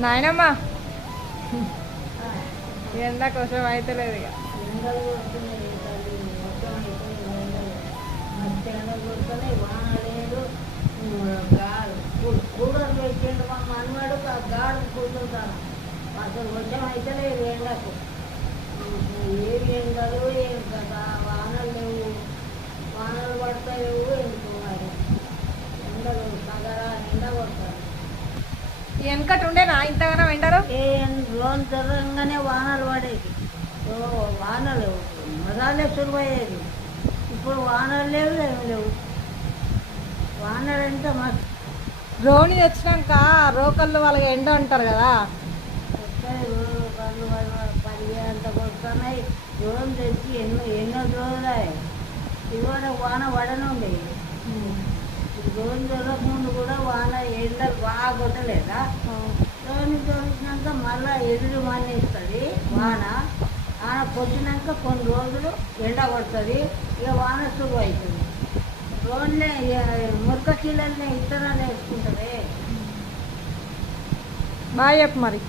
నాయనమ్మ ఎండ కొంచెం అయితే లేదు ఇక ఎండలు కొడుతున్నాయి తల్లి మొత్తం ఎండలు కొడుతున్నాయి వాన లేదు కూలర్ పెట్టిండు మా మనవాడు గాడు కూర్చుంటాను అసలు వర్షం అయితే లేదు ఎండకు ఏమి ఎండలు ఏం కదా వానలు లేవు వానలు పడతాయి ఎందుకు మరి ఎండలు సగరా ఎండ కొడతారు వెనకటి ఉండేనా ఇంతగానో ఎండరు రోజు జరగంగానే వానలు పడేది వానలు మదాలే సురువయ్యేది ఇప్పుడు వానలు లేవు ఏమి లేవు వానలు అంటే మస్తు రోని తెచ్చినాక రోకళ్ళు వాళ్ళకి ఎండ అంటారు కదా వస్తాయి రోకళ్ళు పది అంత కొడుతున్నాయి రోజు తెచ్చి ఎన్నో రోజులు ఇవాళ వాన పడనుండే రోజు జరగక ముందు కూడా వాన ఎండలు బాగా కొట్టలేదా రోజు దొరికినాక మళ్ళీ ఎదురు మన్నిస్తుంది వాన వాన పొద్దునాక కొన్ని రోజులు ఎండ కొడుతుంది ఇక వాన సులువు అవుతుంది రోజులే మురక చీలనే ఇత్తనాలు వేసుకుంటుంది బాగా చెప్పు మరి